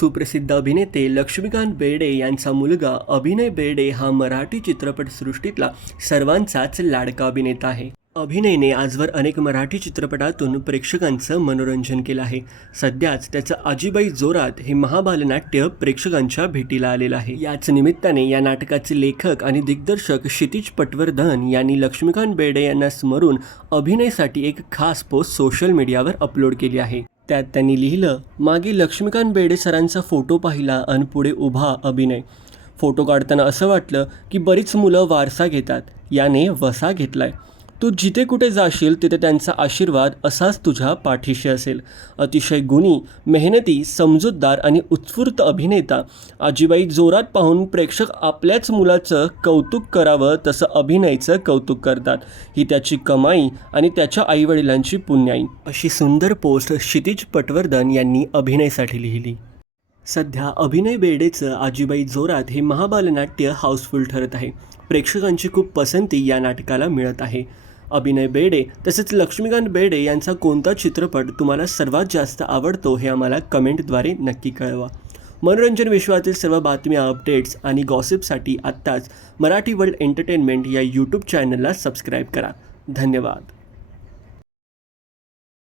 सुप्रसिद्ध अभिनेते लक्ष्मीकांत बेर्डे यांचा मुलगा अभिनय बेर्डे हा मराठी चित्रपटसृष्टीतला सर्वांचाच लाडका अभिनेता आहे. अभिनयने आजवर अनेक मराठी चित्रपटातून प्रेक्षकांचं मनोरंजन केलं आहे. सध्याच त्याचं आजीबाई जोरात हे महाबालनाट्य प्रेक्षकांच्या भेटीला आलेलं आहे. याच निमित्ताने या नाटकाचे लेखक आणि दिग्दर्शक क्षितिज पटवर्धन यांनी लक्ष्मीकांत बेर्डे यांना स्मरून अभिनयसाठी एक खास पोस्ट सोशल मीडियावर अपलोड केली आहे. त्यात त्यांनी लिहिलं मागे लक्ष्मीकांत बेडे सरांचा फोटो पाहिला आणि पुढे उभा अभिनय. फोटो काढताना असं वाटलं की बरीच मुलं वारसा घेतात. याने वसा घेतलाय. तू जिथे कुठे जाशील तिथे त्यांचा आशीर्वाद असाच तुझ्या पाठीशी असेल. अतिशय गुणी मेहनती समजूतदार आणि उत्स्फूर्त अभिनेता. आजीबाई जोरात पाहून प्रेक्षक आपल्याच मुलाचं कौतुक करावं तसं अभिनयचं कौतुक करतात. ही त्याची कमाई आणि त्याच्या आईवडिलांची पुण्याई. अशी सुंदर पोस्ट क्षितिज पटवर्धन यांनी अभिनयसाठी लिहिली. सध्या अभिनय बेर्डेचं आजीबाई जोरात हे महाबालनाट्य हाऊसफुल ठरत आहे. प्रेक्षकांची खूप पसंती या नाटकाला मिळत आहे. अभिनय बेडे तसेच लक्ष्मीकांत बेडे यांचा कोणता चित्रपट तुम्हाला सर्वात जास्त आवडतो हे आम्हाला कमेंटद्वारे नक्की कळवा. मनोरंजन विश्वातील सर्व बातम्या अपडेट्स आणि गॉसिपसाठी आत्ताच मराठी वर्ल्ड एंटरटेनमेंट या यूट्यूब चॅनलला सबस्क्राईब करा. धन्यवाद.